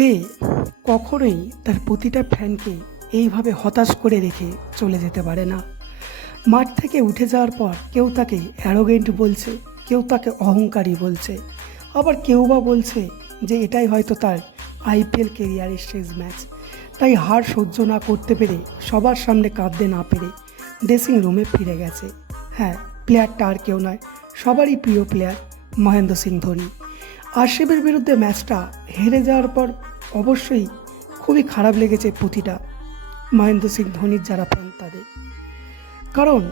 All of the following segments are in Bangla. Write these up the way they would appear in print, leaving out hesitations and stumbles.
সে কখনোই তার প্রতিটা ফ্যানকে এইভাবে হতাশ করে রেখে চলে যেতে পারে না। মাঠ থেকে উঠে যাওয়ার পর কেউ তাকে অ্যারোগেন্ট বলছে, কেউ তাকে অহংকারী বলছে, আবার কেউ বা বলছে যে এটাই হয়তো তার আইপিএল কেরিয়ারের শেষ ম্যাচ। তাই হার সহ্য না করতে পেরে, সবার সামনে কাঁদতে না পেরে ড্রেসিং রুমে ফিরে গেছে। হ্যাঁ, প্লেয়ারটা আর কেউ নয়, সবারই প্রিয় প্লেয়ার মহেন্দ্র সিং ধোনি। আরসিবির বিরুদ্ধে ম্যাচটা হেরে যাওয়ার পর অবশ্যই খুবই খারাপ লেগেছে প্রতিটা মহেন্দ্র সিং ধোনির যারা ফ্যান তাদের। কারণ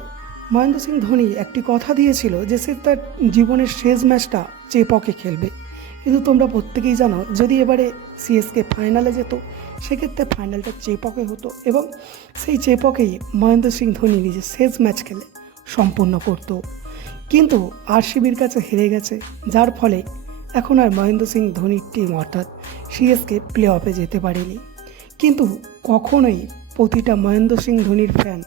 মহেন্দ্র সিং ধোনি একটি কথা দিয়েছিল যে সে তার জীবনের শেষ ম্যাচটা চেপকে খেলবে। কিন্তু তোমরা প্রত্যেকেই জানো, যদি এবারে সিএসকে ফাইনালে যেত সেক্ষেত্রে ফাইনালটা চেপকে হতো এবং সেই চেপকেই মহেন্দ্র সিং ধোনি নিজের শেষ ম্যাচ খেলে সম্পূর্ণ করত। কিন্তু আরসিবির কাছে হেরে গেছে, যার ফলে এখন আর মহেন্দ্র সিং ধোনির টিম অর্থাৎ সিএসকে প্লে অফে যেতে পারেনি। কিন্তু কখনোই প্রতিটা মহেন্দ্র সিং ধোনির ফ্যান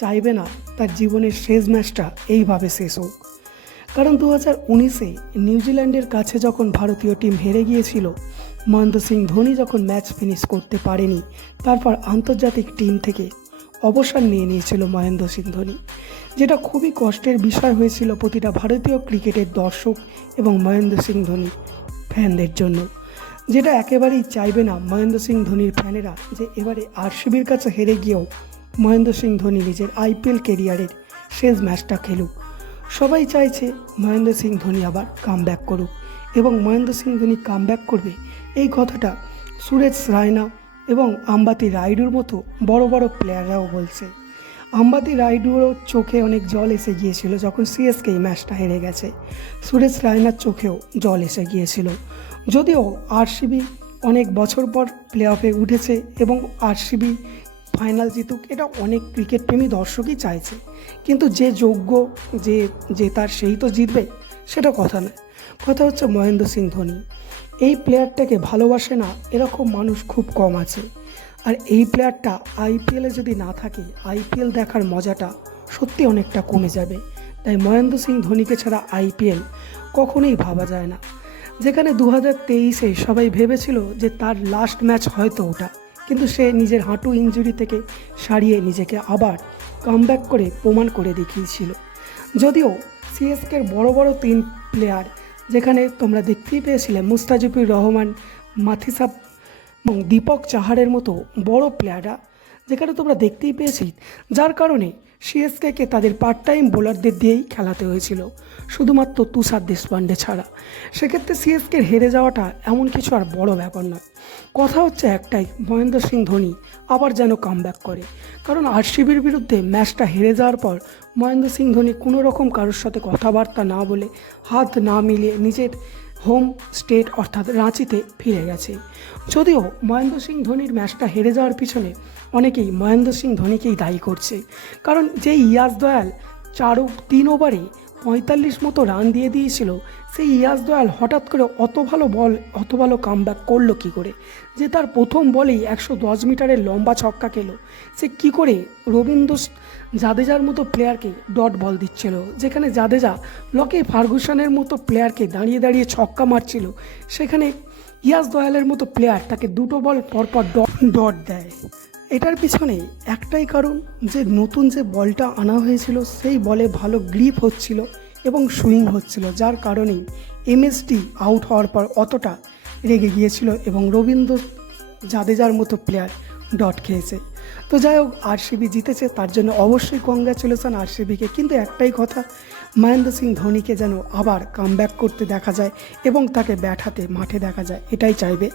চাইবে না তার জীবনের শেষ ম্যাচটা এইভাবে শেষ হোক। কারণ 2019-এ নিউজিল্যান্ডের কাছে যখন ভারতীয় টিম হেরে গিয়েছিল, মহেন্দ্র সিং ধোনি যখন ম্যাচ ফিনিশ করতে পারেনি, তারপর আন্তর্জাতিক টিম থেকে অবসর নিয়ে নিয়েছিল মহেন্দ্র সিং ধোনি, যেটা খুবই কষ্টের বিষয় হয়েছিল প্রতিটা ভারতীয় ক্রিকেটের দর্শক এবং মহেন্দ্র সিং ধোনি ফ্যানদের জন্য, যেটা একেবারেই চাইবে না মহেন্দ্র সিং ধোনির ফ্যানেরা যে এবারে আরসিবির কাছে হেরে গিয়েও মহেন্দ্র সিং ধোনি নিজের আইপিএল কেরিয়ারের শেষ ম্যাচটা খেলুক। সবাই চাইছে মহেন্দ্র সিং ধোনি আবার কামব্যাক করুক, এবং মহেন্দ্র সিং ধোনি কামব্যাক করবে এই কথাটা সুরেশ রায়না এবং আম্বাতি রাইডুর মতো বড় বড় প্লেয়াররাও বলছে। আম্বাতি রাইডুরও চোখে অনেক জল এসে গিয়েছিল যখন সিএসকে এই ম্যাচটা হেরে গেছে। সুরেশ রায়নার চোখেও জল এসে গিয়েছিল। যদিও আরসিবি অনেক বছর পর প্লে অফে উঠেছে এবং আরসিবি ফাইনাল জিতুক, এটা অনেক ক্রিকেটপ্রেমী দর্শকই চাইছে, কিন্তু যে যোগ্য যে জেতার সেই তো জিতবে সেটা কথা নয়। কথা হচ্ছে মহেন্দ্র সিং ধোনি এই প্লেয়ারটাকে ভালোবাসে না এরকম মানুষ খুব কম আছে। আর এই প্লেয়ারটা আইপিএলে যদি না থাকে, আইপিএল দেখার মজাটা সত্যি অনেকটা কমে যাবে। তাই মহেন্দ্র সিং ধোনিকে ছাড়া আইপিএল কখনোই ভাবা যায় না। যেখানে 2023-এ সবাই ভেবেছিল যে তার লাস্ট ম্যাচ হয়তো ওটা, কিন্তু সে নিজের হাঁটু ইনজুরি থেকে সারিয়ে নিজেকে আবার কামব্যাক করে প্রমাণ করে দেখিয়েছিল। যদিও সিএসকের বড় বড় 3 প্লেয়ার, যেখানে তোমরা দেখতেই পেয়েছিলে মুস্তাফিজুর রহমান, মাথিসাব এবং দীপক চাহারের মতো বড় প্লেয়াররা, যেখানে তোমরা দেখতেই পেয়েছি, যার কারণে সিএসকে তাদের পার্ট টাইম বোলারদের দিয়েই খেলাতে হয়েছিল, শুধুমাত্র তুষার দেশপান্ডে ছাড়া। সেক্ষেত্রে সিএসকে হেরে যাওয়াটা এমন কিছু আর বড় ব্যাপার নয়। কথা হচ্ছে একটাই, মহেন্দ্র সিং ধোনি আবার যেন কামব্যাক করে। কারণ আরসিবির বিরুদ্ধে ম্যাচটা হেরে যাওয়ার পর মহেন্দ্র সিং ধোনি কোনো রকম কারোর সাথে কথাবার্তা না বলে, হাত না মিলিয়ে নিজের হোম স্টেট অর্থাৎ রাঁচিতে ফিরে গেছে। যদিও মহেন্দ্র সিং ধোনির ম্যাচটা হেরে যাওয়ার পিছনে অনেকেই মহেন্দ্র সিং ধোনিকেই দায়ী করছে। কারণ যে ইয়াস দয়াল 3 ওভারে 45 মতো রান দিয়ে দিয়েছিল, সেই ইয়াস দয়াল হঠাৎ করে অত ভালো কামব্যাক করলো কী করে? যে তার প্রথম বলেই 110 মিটারের লম্বা ছক্কা খেলো, সে কী করে রবীন্দ্র জাদেজার মতো প্লেয়ারকে ডট বল দিচ্ছিল, যেখানে জাদেজা লকে ফার্গুসনের মতো প্লেয়ারকে দাঁড়িয়ে দাঁড়িয়ে ছক্কা মারছিল, সেখানে ইয়াস দয়ালের মতো প্লেয়ার তাকে 2টো বল পরপর ডট দেয়। এটার পিছনে একটাই কারণ, যে নতুন যে বলটা আনা হয়েছিল সেই বলে ভালো গ্রিপ হচ্ছিল এবং সুইং হচ্ছিল, যার কারণেই এমএসডি আউট হওয়ার পর অতটা রেগে গিয়েছিল এবং রবীন্দ্র জাদেজার মতো প্লেয়ার ডট খেয়েছে। তো যাই হোক, আরসিবি জিতেছে, তার জন্য অবশ্যই কংগ্রাচুলেশন আরসিবিকে। কিন্তু একটাই কথা, মহেন্দ্র সিং ধোনিকে যেন আবার কামব্যাক করতে দেখা যায় এবং তাকে ব্যাট হাতে মাঠে দেখা যায়, এটাই চাইবে।